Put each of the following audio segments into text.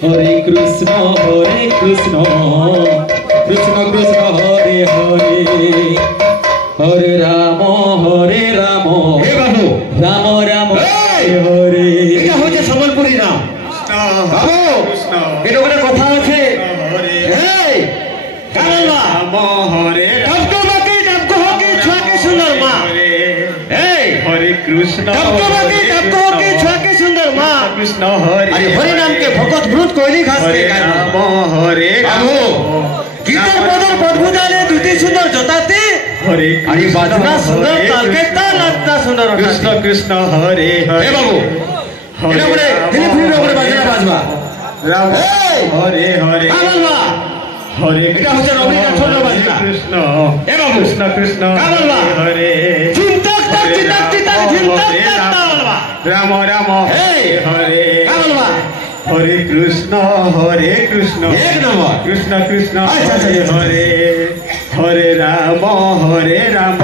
Hare Krishna Krishna Krishna Hare Hare Hare Rama He babu Rama Rama Hare Hare এটা হচ্ছে সম্বলপুরি নাম বাবু এটা ওখানে কথা আছে এই কানালা রাম হরে ডাবকো বাকি ডাবকো হকি ছকে সুন্দর মা এই হরে কৃষ্ণ ডাবকো বাকি ডাবকো হকি ছকে সুন্দর মা কৃষ্ণ হরে আরে হরি নাম के भगत भूत कोइली खास के राम हरे बाबू गीता पदर पदभुजाले दुती सुंदर जताते हरे अरे बाजना सुंदर ताल के ताल लगता सुंदर कृष्ण कृष्ण हरे हरे ए बाबू हरे बड़े दिल फिर रे बाजना बाजवा राम हरे हरे कावलवा हरे এটা হচ্ছে রবীন্দ্রনাথ ঠাকুরের বাজনা কৃষ্ণ এ বাবু কৃষ্ণ কৃষ্ণ কাবলবা হরে চিন্তক চিন্তক চিন্তক চিন্তক কাবলবা রাম রাম হরে হরে কাবলবা হরে কৃষ্ণ এক নম্বর কৃষ্ণ কৃষ্ণ হরে হরে হরে রাম রাম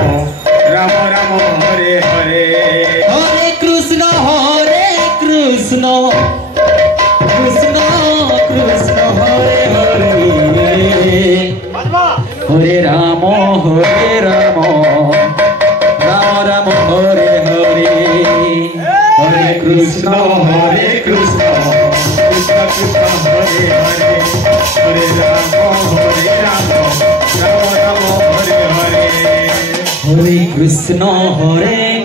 রাম রাম হরে হরে হরে কৃষ্ণ কৃষ্ণ কৃষ্ণ কৃষ্ণ হরে হরে हरे राम राम राम हरे हरे हरे कृष्ण कृष्ण कृष्ण हरे हरे हरे राम राम राम हरे हरे हरे कृष्ण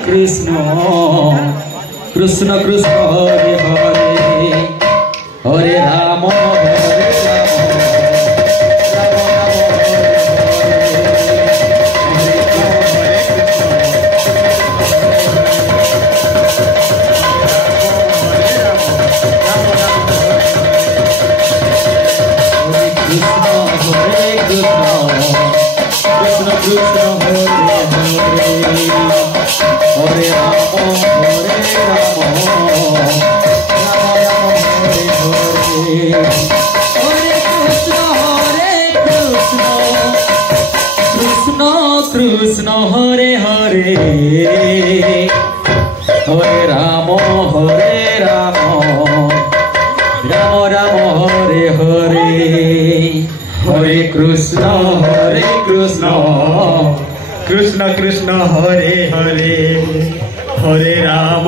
कृष्ण कृष्ण कृष्ण हरे हरे हरे राम कृष्ण हरे हरे हरे राम राम राम हरे हरे हरे कृष्ण कृष्ण कृष्ण हरे हरे हरे राम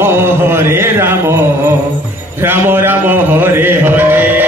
राम राम हरे हरे